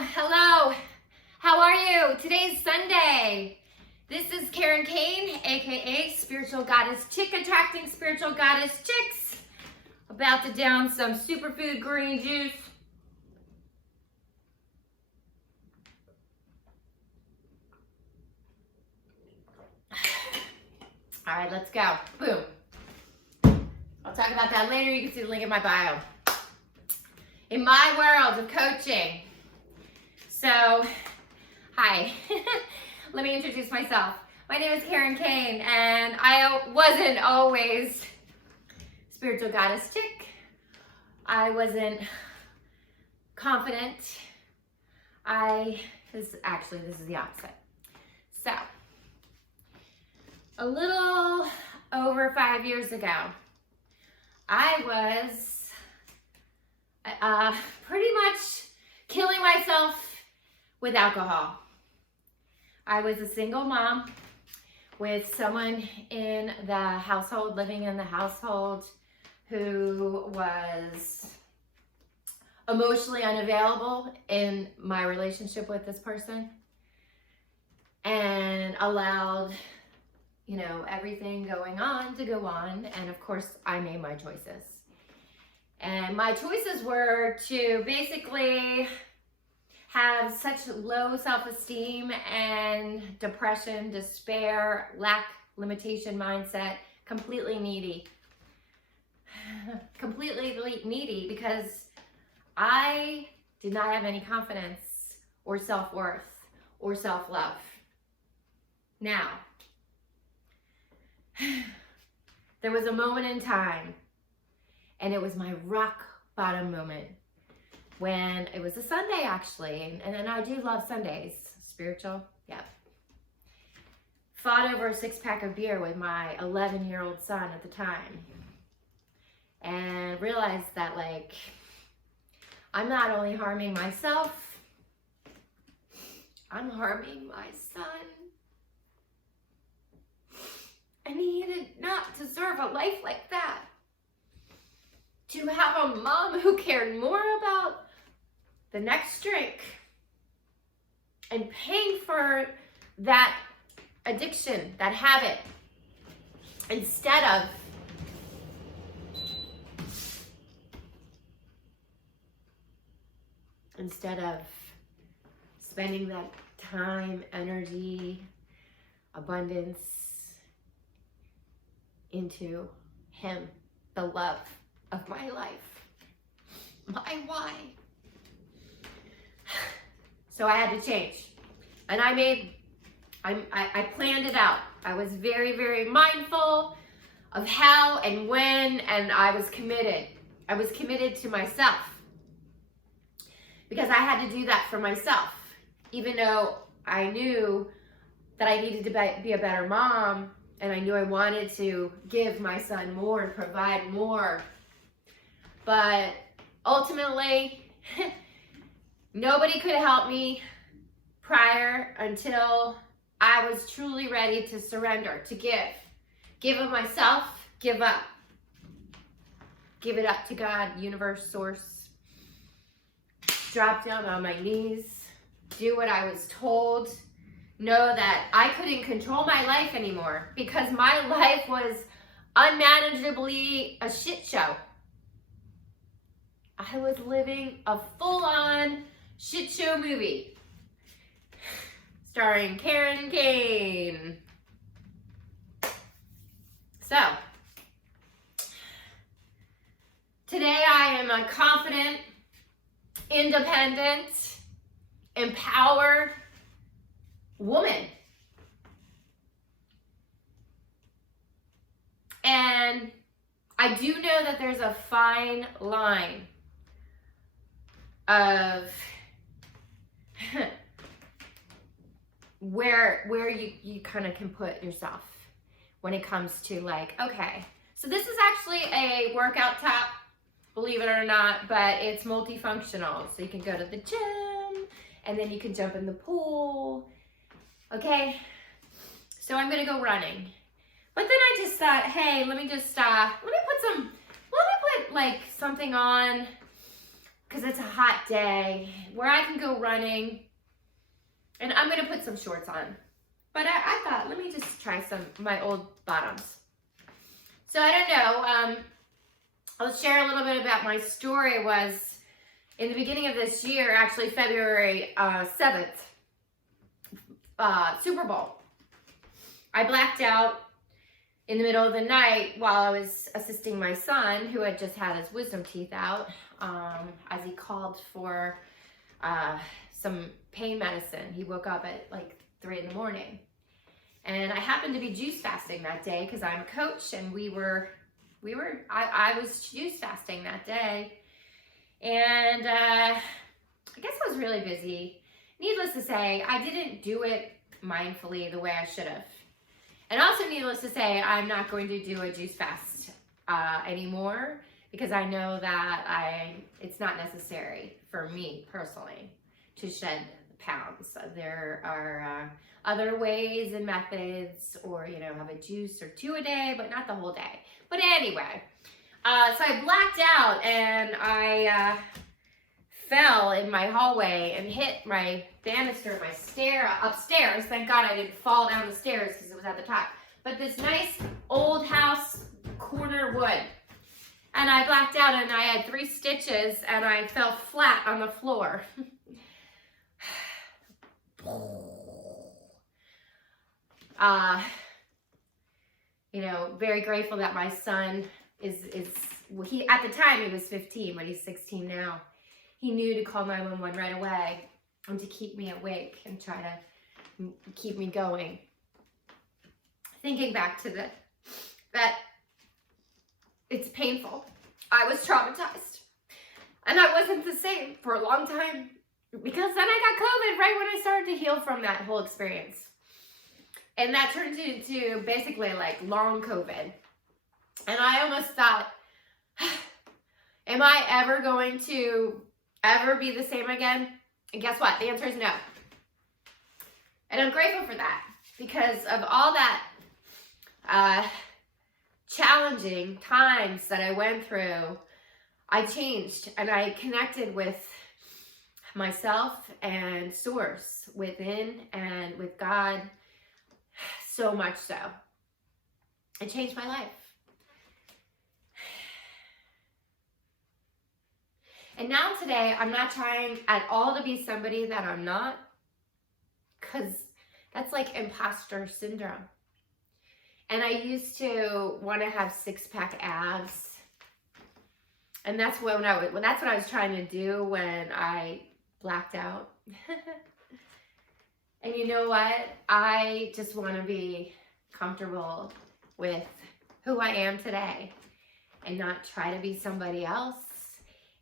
Hello. How are you? Today's Sunday. This is Karen Kane, aka Spiritual Goddess Chick, attracting spiritual goddess chicks. About to down some superfood green juice. All right, let's go. Boom. I'll talk about that later. You can see the link in my bio. In my world of coaching. So, hi. Let me introduce myself. My name is Karen Kane, and I wasn't always spiritual goddess chick. I wasn't confident. This is the opposite. So, a little over 5 years ago, I was pretty much killing myself with alcohol. I was a single mom with someone in the household, living in the household, who was emotionally unavailable in my relationship with this person and allowed, everything going on to go on. And of course, I made my choices. And my choices were to basically have such low self-esteem and depression, despair, limitation mindset, completely needy. Completely needy because I did not have any confidence or self-worth or self-love. Now, there was a moment in time, and it was my rock bottom moment, when it was a Sunday actually, and I do love Sundays. Spiritual, yeah. Fought over a 6-pack of beer with my 11-year-old son at the time, and realized that I'm not only harming myself, I'm harming my son. And he did not deserve a life like that. To have a mom who cared more about the next drink and paying for that addiction, that habit, instead of spending that time, energy, abundance into him, the love of my life, my why. So I had to change, and I planned it out. I was very, very mindful of how and when, and I was committed. I was committed to myself because I had to do that for myself, even though I knew that I needed to be a better mom, and I knew I wanted to give my son more and provide more. But ultimately, nobody could help me prior until I was truly ready to surrender, to give. Give of myself, give up. Give it up to God, universe, source. Drop down on my knees, do what I was told. Know that I couldn't control my life anymore because my life was unmanageably a shit show. I was living a full-on shit show movie starring Karen Kane. So, today I am a confident, independent, empowered woman. And I do know that there's a fine line of where you kind of can put yourself when it comes to okay, so this is actually a workout top, believe it or not, but it's multifunctional. So you can go to the gym, and then you can jump in the pool. Okay, so I'm gonna go running. But then I just thought, hey, let me put something on, because it's a hot day where I can go running. And I'm going to put some shorts on. But I thought, let me just try my old bottoms. So I don't know. I'll share a little bit about my story. It was in the beginning of this year, actually February 7th, Super Bowl. I blacked out in the middle of the night while I was assisting my son, who had just had his wisdom teeth out, as he called for some pain medicine. He woke up at like 3 in the morning. And I happened to be juice fasting that day because I'm a coach, and I was juice fasting that day. And I guess I was really busy. Needless to say, I didn't do it mindfully the way I should have. And also, needless to say, I'm not going to do a juice fast anymore, because I know that it's not necessary for me personally to shed pounds. There are other ways and methods, or have a juice or 2 a day, but not the whole day. But anyway, so I blacked out, and I fell in my hallway and hit my banister, my stair upstairs. Thank God I didn't fall down the stairs because it was at the top. But this nice old house corner wood. And I blacked out, and I had 3 stitches, and I fell flat on the floor. Very grateful that my son he at the time he was 15, but he's 16 now. He knew to call 911 right away and to keep me awake and try to keep me going. Thinking back to that it's painful. I was traumatized, and I wasn't the same for a long time, because then I got COVID right when I started to heal from that whole experience. And that turned into basically like long COVID. And I almost thought, am I ever going to be the same again? And guess what? The answer is no. And I'm grateful for that, because of all that challenging times that I went through, I changed, and I connected with myself and Source within and with God, so much so. It changed my life. And now today, I'm not trying at all to be somebody that I'm not, because that's like imposter syndrome. And I used to want to have 6-pack abs. And that's what I was trying to do when I blacked out. And you know what? I just want to be comfortable with who I am today and not try to be somebody else.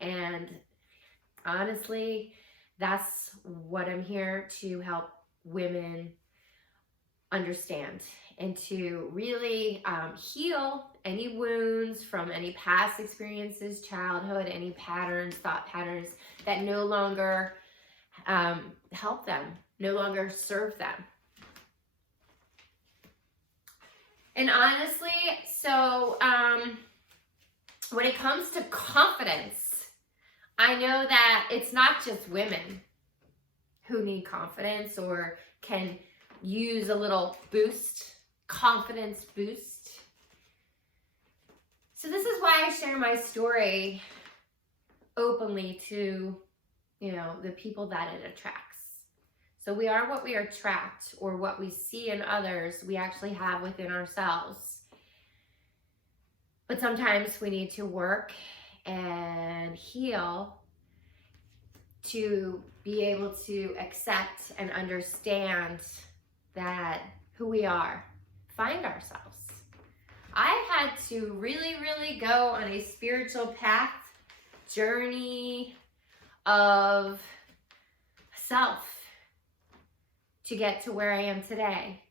And honestly, that's what I'm here to help women understand, and to really heal any wounds from any past experiences, childhood, any patterns, thought patterns that no longer help them, no longer serve them. And honestly, so when it comes to confidence, I know that it's not just women who need confidence or can use a little boost, confidence boost. So this is why I share my story openly to, the people that it attracts. So we are what we attract, or what we see in others, we actually have within ourselves. But sometimes we need to work and heal to be able to accept and understand that who we are, find ourselves. I had to really, really go on a spiritual path, journey of self to get to where I am today,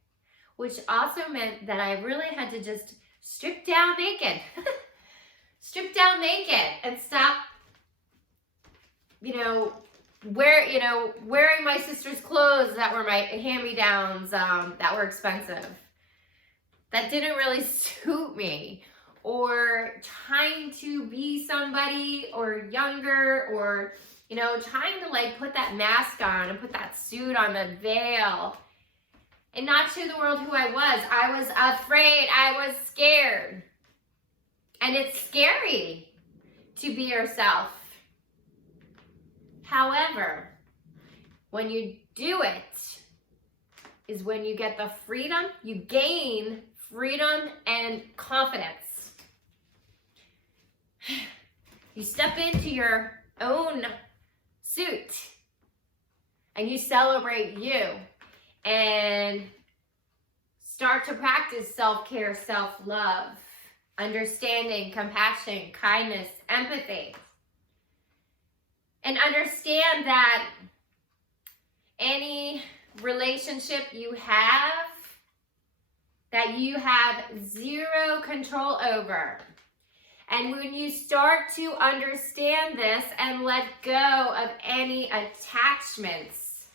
which also meant that I really had to just strip down naked, and stop, wearing my sister's clothes that were my hand-me-downs, that were expensive, that didn't really suit me, or trying to be somebody or younger, or, you know, trying to like put that mask on and put that suit on, the veil, and not show the world who I was. I was afraid. I was scared. And it's scary to be yourself. However, when you do it is when you get the freedom, you gain freedom and confidence. You step into your own suit and you celebrate you and start to practice self-care, self-love, understanding, compassion, kindness, empathy. And understand that any relationship you have that you have zero control over. And when you start to understand this and let go of any attachments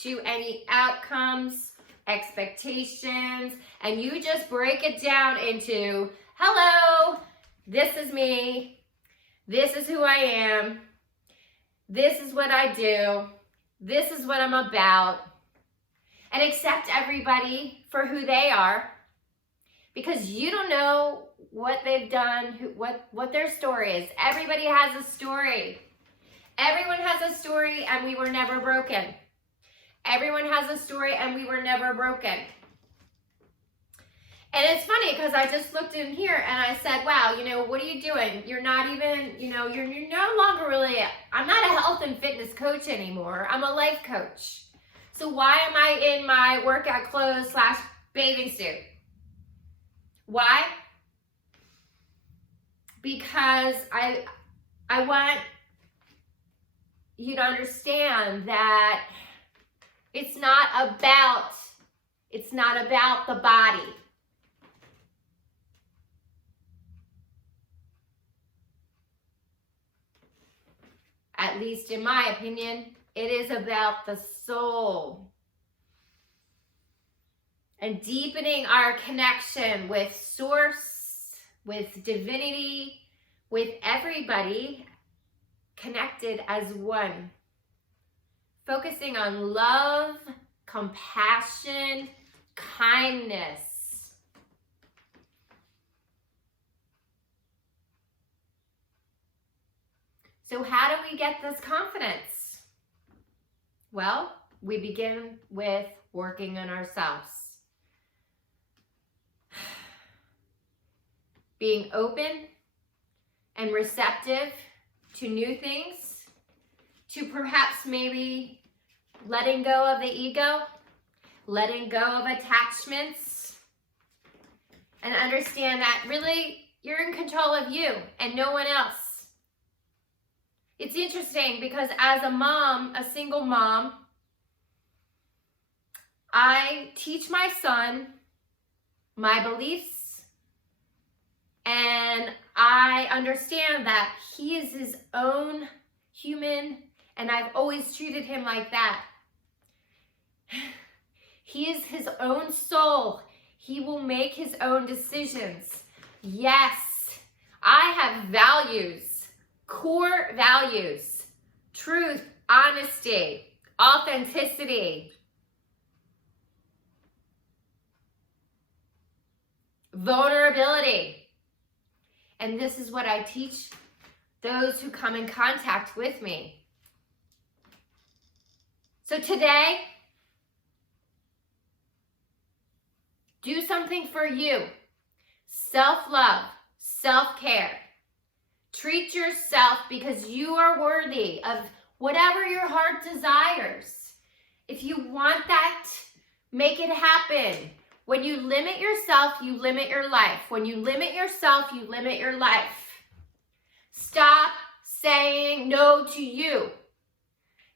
to any outcomes, expectations, and you just break it down into, hello, this is me, this is who I am, this is what I do, this is what I'm about, and accept everybody for who they are, because you don't know what they've done, what their story is. Everybody has a story. Everyone has a story, and we were never broken. Everyone has a story, and we were never broken. And it's funny because I just looked in here and I said, wow, you know, what are you doing? You're not even, you know, you're no longer really, I'm not a health and fitness coach anymore. I'm a life coach. So why am I in my workout clothes / bathing suit? Why? Because I want you to understand that it's not about the body. At least in my opinion, it is about the soul. And deepening our connection with Source, with divinity, with everybody connected as one. Focusing on love, compassion, kindness. So how do we get this confidence? Well, we begin with working on ourselves. Being open and receptive to new things, to perhaps maybe letting go of the ego, letting go of attachments, and understand that really you're in control of you and no one else. It's interesting because as a mom, a single mom, I teach my son my beliefs, and I understand that he is his own human, and I've always treated him like that. He is his own soul. He will make his own decisions. Yes, I have values. Core values: truth, honesty, authenticity, vulnerability. And this is what I teach those who come in contact with me. So today, do something for you. Self-love, self-care. Treat yourself because you are worthy of whatever your heart desires. If you want that, make it happen. When you limit yourself, you limit your life. When you limit yourself, you limit your life. Stop saying no to you.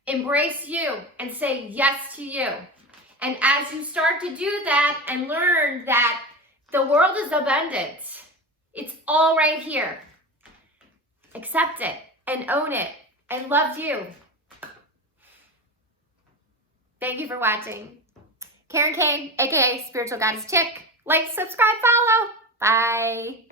Embrace you and say yes to you. And as you start to do that and learn that the world is abundant, it's all right here. Accept it and own it and love you. Thank you for watching. Karen Kane, aka Spiritual Goddess Chick. Like, subscribe, follow. Bye.